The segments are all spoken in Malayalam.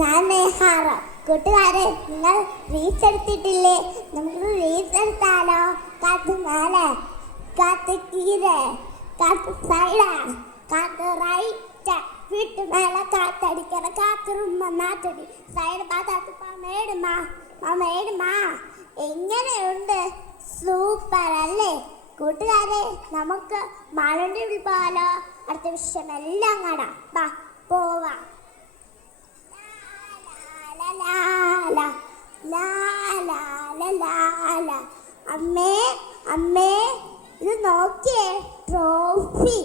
ഞാൻ നേഹാറ. കൂട്ടുകാരെ, നിങ്ങൾ റീൽസ് എടുത്തിട്ടില്ലേ? നമുക്ക് റീൽസ് എടുത്താലോ? കാത്ത് മേലെ, കാത്ത് കീഴെ, കാത്ത് സൈഡ്, കാത്ത് റൈറ്റ്, വീട്ടു മേലെ കാത്തടിക്കണം, കാത്തുറുമ്പ നാട്ടടി, സൈഡ് പാത്താത്ത് മേടുമാ. എങ്ങനെയുണ്ട്? സൂപ്പർ അല്ലേ? കൂട്ടുകാരെ, നമുക്ക് മാളുണ്ടി പോകാലോ? അടുത്ത വിഷയം എല്ലാം കാണാം. വാ പോവാം. അമ്മേ, ഇത് നോക്കിയേ, ട്രോഫി.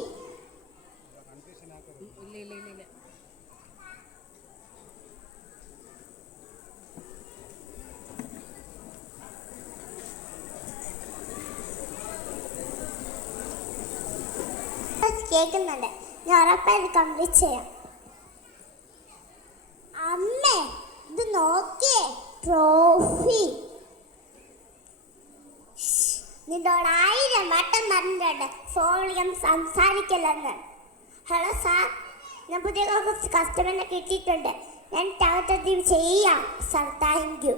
കേൾക്കുന്നുണ്ട്, ഞാൻ ഉറപ്പായി കംപ്ലീറ്റ് ചെയ്യാം. അമ്മേ, ഇത് നോക്കിയേ, ട്രോഫി. നിന്നോട് 1000 വട്ടം പറഞ്ഞിട്ടുണ്ട് ഫോൺ വിളിക്കാൻ സംസാരിക്കില്ലെന്ന്. ഹലോ സാർ, ഞാൻ പുതിയ കസ്റ്റമറിനെ കിട്ടിയിട്ടുണ്ട്. ഞാൻ ടാറ്റീവ് ചെയ്യാം സാർ. Thank you.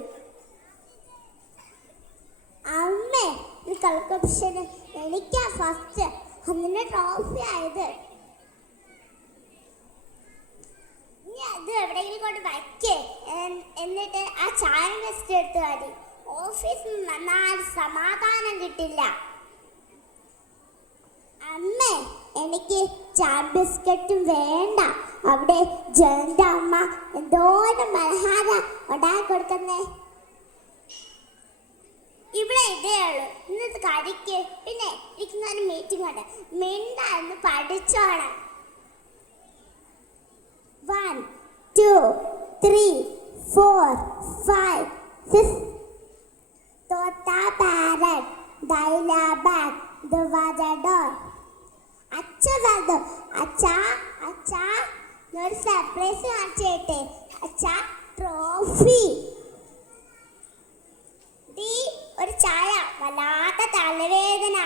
അമ്മേ, ഇത് കളിക്കോപ്ഷന് എനിക്കാ ഫസ്റ്റ്. അതിൻ്റെ ട്രോഫി ആയത്. അത് എവിടെയെങ്കിലും കൊണ്ട് വയ്ക്കേ, എന്നിട്ട് ആ ചായ ലിസ്റ്റ് എടുത്ത് മതി. ഓഫീസിൽ വന്നാൽ സമാധാനം കിട്ടില്ല. അമ്മേ, എനിക്ക് ചായ ബിസ്ക്കറ്റും വേണ്ട. അവിടെ ജയന്റെ അമ്മ എന്തോരം പലഹാരം ഉണ്ടാക്കി കൊടുക്കുന്നേ. ഇവിടെ ഇതേ ഉള്ളു, ഇന്നത്തെ കഴിക്ക്. പിന്നെ ഇരിക്കുന്നൊരു മീറ്റിംഗ് ഉണ്ട്, മിണ്ടാന്ന് പഠിച്ചോണം. 1 2 3 4 5 6. തോത്ത പാരറ്റ്, ഡൈലാബാഗ്, ദുവാജഡോർ. അച്ഛ വന്നു. അച്ഛാ ഒരു സർപ്രൈസ് കാണിച്ചേട്ടെ. അച്ഛാ, ട്രോഫി. ഒരു ചായ, വല്ലാത്ത തലവേദന.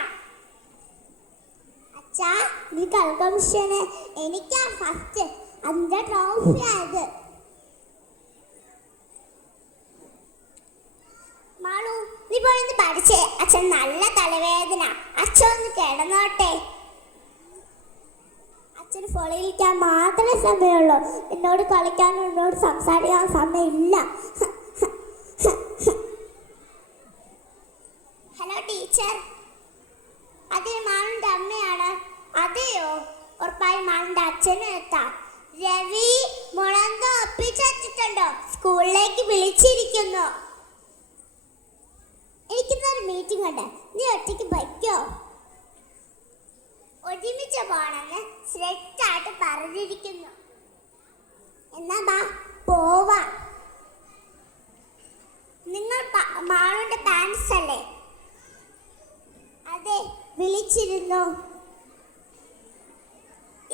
അച്ഛാ, നീ കളിക്കോപ്ഷന് എനിക്കാ ഫസ്റ്റ്. അതിന്റെ ട്രോഫി ആയത്. മാളു, നീ പോയി പഠിച്ചേ. അച്ഛൻ നല്ല തലവേദന. അച്ഛൻ ഒന്ന് കിടന്നോട്ടെ. അച്ഛന് ഫോണിലിരിക്കാൻ മാത്രമേ സമയമുള്ളൂ. എന്നോട് കളിക്കാനും എന്നോട് സംസാരിക്കാൻ സമയമില്ല. ഹലോ ടീച്ചർ, അതെ മാളുടെ അമ്മയാണ്. അതെയോ? ഉറപ്പായി മാളുടെ അച്ഛനും എത്താം. രവി, മുളന്തോ ഒപ്പിച്ചിട്ടുണ്ടോ? സ്കൂളിലേക്ക് വിളിച്ചിരിക്കുന്നു. എനിക്കിന്നൊരു മീറ്റിംഗ് ഉണ്ട്, നീ ഒറ്റയ്ക്ക് വയ്ക്കോ? ഒരുമിച്ച് പോണെന്ന് സ്ട്രിക്റ്റായിട്ട് പറഞ്ഞിരിക്കുന്നു. എന്നാ ബാ പോവാ. നിങ്ങൾ മാളുടെ പാൻസ് അല്ലേ? അതെ, വിളിച്ചിരുന്നു.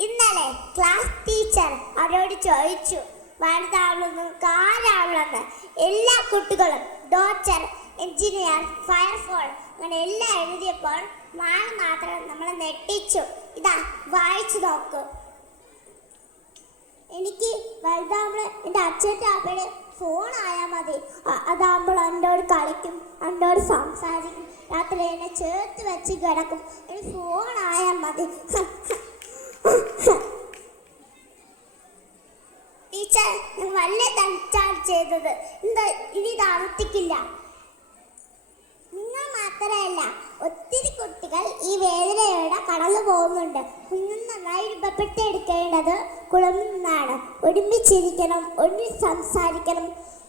ഇന്നലെ ക്ലാസ് ടീച്ചർ അവരോട് ചോദിച്ചു, വലുതാവണമെന്ന് കാരാവണമെന്ന്. എല്ലാ കുട്ടികളും ഡോക്ടർ, എഞ്ചിനീയർ, ഫയർഫോൾ അങ്ങനെ എല്ലാം എഴുതിയപ്പോൾ മാൾ മാത്രം നമ്മളെ നെട്ടിച്ചു. ഇതാ വായിച്ചു നോക്കൂ. എനിക്ക് വലുതാവുമ്പോൾ എൻ്റെ അച്ഛൻ്റെ അവിടെ ഫോണായാൽ മതി. അതാകുമ്പോൾ എന്നോട് കളിക്കും, എന്നോട് സംസാരിക്കും, രാത്രി എന്നെ ചേർത്ത് വെച്ച് കിടക്കും. എനിക്ക് ഫോണായാൽ മതി. ടീച്ചർ, ഞാൻ വല്ല തെറ്റാണ് ചെയ്തത്. എന്താ ഇനി ഇത് ആവർത്തിക്കില്ല. നിങ്ങൾ മാത്രമല്ല, ഒത്തിരി കുട്ടികൾ ഈ വേദനയോടെ കടന്നു പോകുന്നുണ്ട്. കുഞ്ഞു നന്നായി രൂപപ്പെടുത്തിയെടുക്കേണ്ടത് കുളമ്പിൽ നിന്നാണ്. ഒരുമിച്ചിരിക്കണം, ഒരുമിച്ച് സംസാരിക്കണം,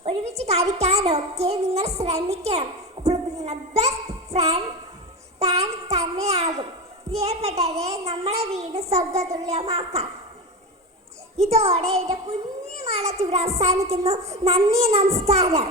ഒരുമിച്ച് കളിക്കാനൊക്കെ നിങ്ങൾ ശ്രമിക്കണം. അപ്പോൾ നിങ്ങളുടെ ബെസ്റ്റ് ഫ്രണ്ട് പാൻ തന്നെയാകും. പ്രിയപ്പെട്ടവരെ, നമ്മളെ വീട് സ്വർഗ്ഗതുല്യമാക്കാം. ഇതോടെ എൻ്റെ കുഞ്ഞു മാളത്തിൽ അവസാനിക്കുന്നു. നന്ദി, നമസ്കാരം.